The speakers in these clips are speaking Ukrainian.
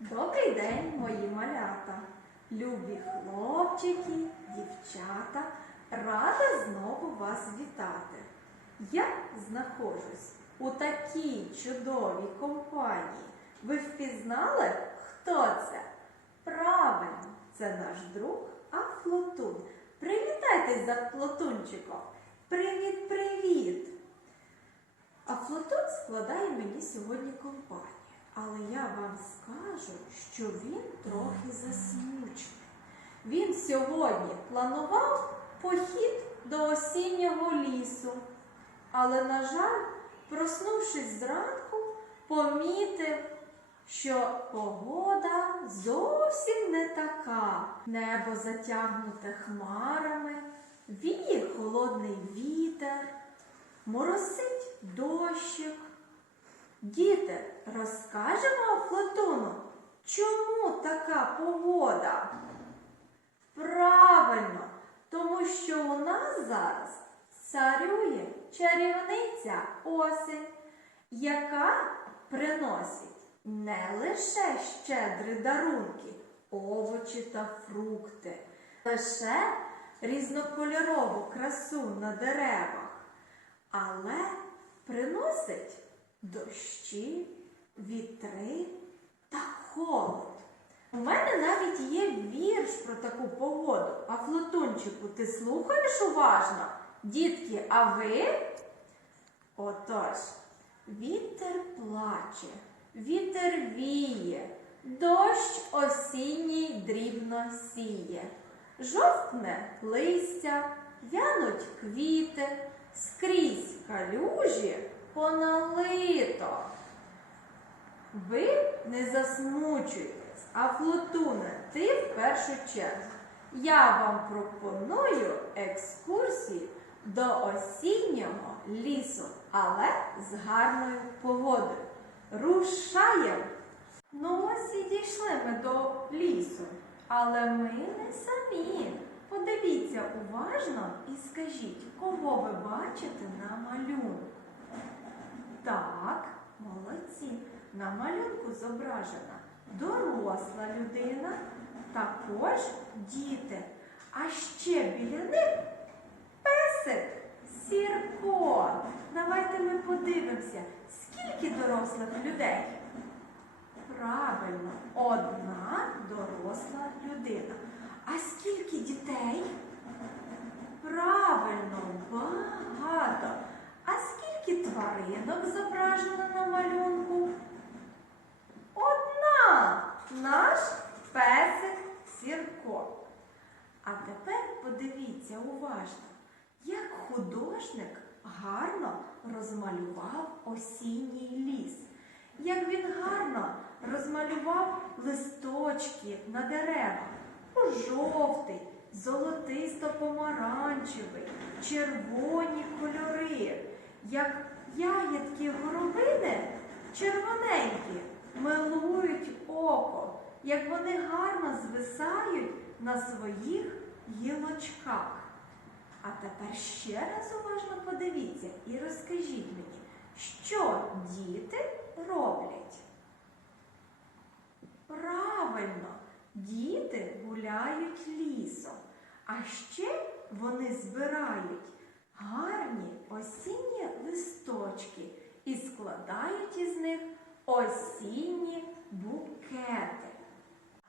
Добрий день, мої малята, любі хлопчики, дівчата, рада знову вас вітати. Я знаходжусь у такій чудовій компанії. Ви впізнали, хто це? Правильно, це наш друг Афлотун. Привітайтесь за Афлотунчиком. Привіт, привіт! Афлотун складає мені сьогодні компанію, але я вам скажу, що він трохи засмучений. Він сьогодні планував похід до осіннього лісу, але, на жаль, проснувшись зранку, помітив, що погода зовсім не така. Небо затягнуте хмарами, віє холодний вітер. Моросить дощик. Діти, розкажемо Афлатону, чому така погода? Правильно, тому що у нас зараз царює чарівниця осінь, яка приносить не лише щедрі дарунки, овочі та фрукти, лише різнокольорову красу на деревах, але приносить дощі, вітри та холод. У мене навіть є вірш про таку погоду. А Флотунчику, ти слухаєш уважно? Дітки, а ви? Отож, вітер плаче, вітер віє, дощ осінній дрібно сіє. Жовтне листя, вянуть квіти, скрізь калюжі поналито. Ви не засмучуєтесь, а Флотуне, ти в першу чергу. Я вам пропоную екскурсію до осіннього лісу, але з гарною погодою. Рушаємо! Ну ось і дійшли ми до лісу, але ми не самі. Подивіться уважно і скажіть, кого ви бачите на малюнку. Так, молодці. На малюнку зображена доросла людина, також діти. А ще біля них песик Сірко. Давайте ми подивимося, скільки дорослих людей. Правильно, одна доросла людина. А скільки дітей? Правильно, багато. А скільки тваринок зображено на малюнку? Одна наш песик Сірко. А тепер подивіться уважно, як художник гарно розмалював осінній ліс. Як він гарно розмалював листочки на деревах. Жовтий, золотисто-помаранчевий, червоні кольори, як ягідки горобини червоненькі, милують око, як вони гарно звисають на своїх гілочках. А тепер ще раз уважно подивіться і розкажіть мені, що діти роблять. Правильно, діти гуляють лісом, а ще вони збирають гарні осінні листочки і складають із них осінні букети.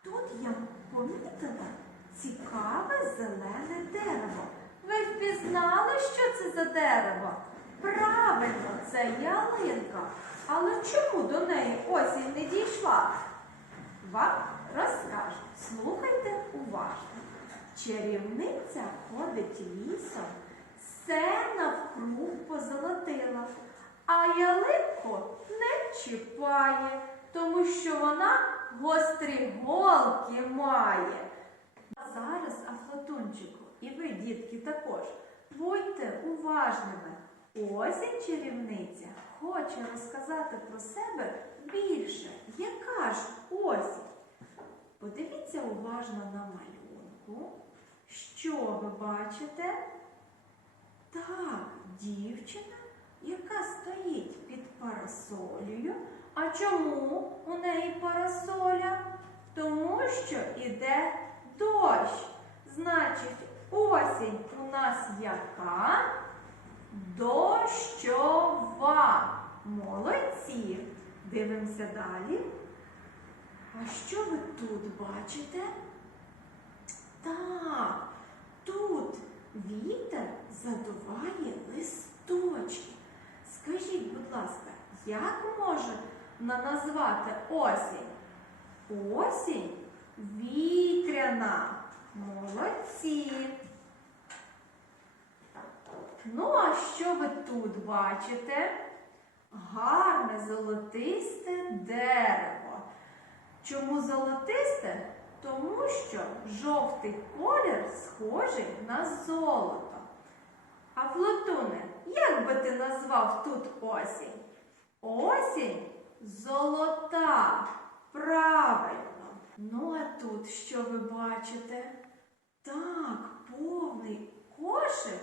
Тут я помітила цікаве зелене дерево. Ви впізнали, що це за дерево? Правильно, це ялинка. Але чому до неї осінь не дійшла? Вам розкажу. Слухайте уважно. Чарівниця ходить лісом, все навкруг позолотила, а ялинку не чіпає, тому що вона гострі голки має. А зараз, Афлатунчику, і ви, дітки, також, будьте уважними. Осінь чарівниця хоче розказати про себе більше. Яка ж осінь? Подивіться уважно на малюнку. Що ви бачите? Так, дівчина яка стоїть під парасолею. А чому у неї парасоля? Тому що іде дощ. Значить, осінь у нас яка? Дощова. Молодці. Дивимося далі. А що ви тут бачите? Так, тут вітер задуває листочки. Скажіть, будь ласка, як можна назвати осінь? Осінь вітряна. Молодці. Ну, а що ви тут бачите? Гарне золотисте дерево. Чому золотисте? Тому що жовтий колір схожий на золото. А Плутоне, як би ти назвав тут осінь? Осінь золота. Правильно. Ну а тут що ви бачите? Так, повний кошик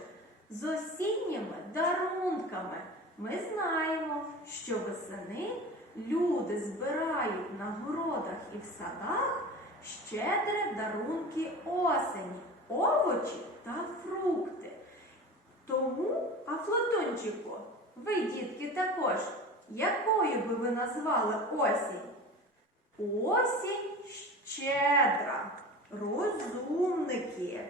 з осінніми дарунками. Ми знаємо, що весени люди збирають на городах і в садах щедре дарунки осені, овочі та фрукти. Тому, Афлатончику, ви, дітки, також, якою би ви назвали осінь? Осінь щедра, розумники.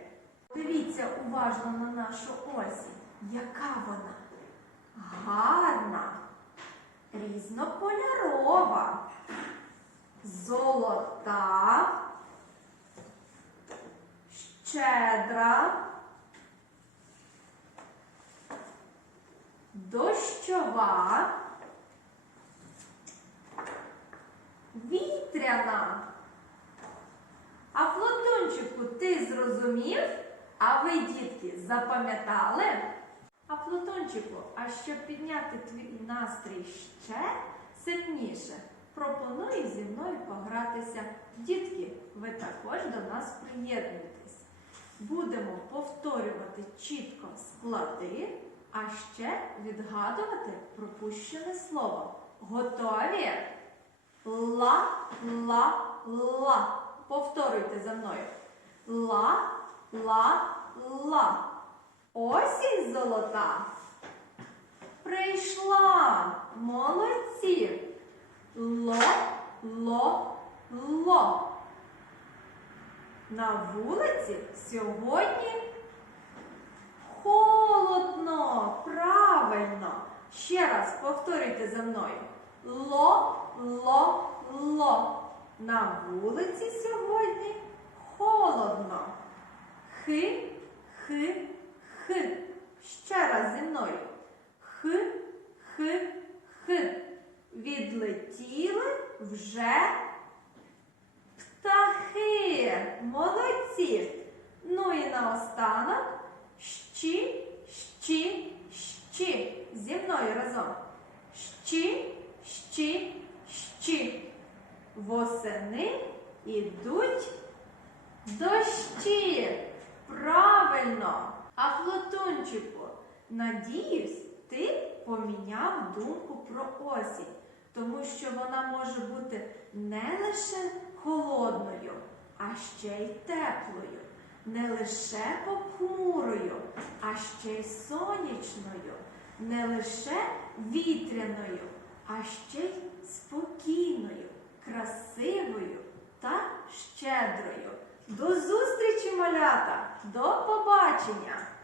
Дивіться уважно на нашу осінь. Яка вона? Гарна, різнокольорова, золота, щедра, дощова, вітряна. А Платончику, ти зрозумів? А ви, дітки, запам'ятали? А Платончику, а щоб підняти твій настрій ще сильніше, пропоную зі мною погратися. Дітки, ви також до нас приєднуйтесь. Будемо повторювати чітко склади, а ще відгадувати пропущене слово. Готові? Ла, ла, ла. Повторюйте за мною. Ла, ла, ла. Осінь золота. Прийшла. Молодці. Ло, ло, ло. На вулиці сьогодні холодно. Правильно. Ще раз повторюйте за мною. Ло, ло, ло. На вулиці сьогодні холодно. Хи, хи, хи. Ще раз зі мною. Хи, хи, хи. Відлетіли вже птахи. Молодці. Ну і наостанок щі, щі, щі. Зі мною разом. Щі, щі, щі. Восени ідуть дощі. Правильно. А Платончику, надіюсь, ти поміняв думку про осінь, тому що вона може бути не лише холодною, а ще й теплою, не лише похмурою, а ще й сонячною, не лише вітряною, а ще й спокійною, красивою та щедрою. До зустрічі, малята! До побачення!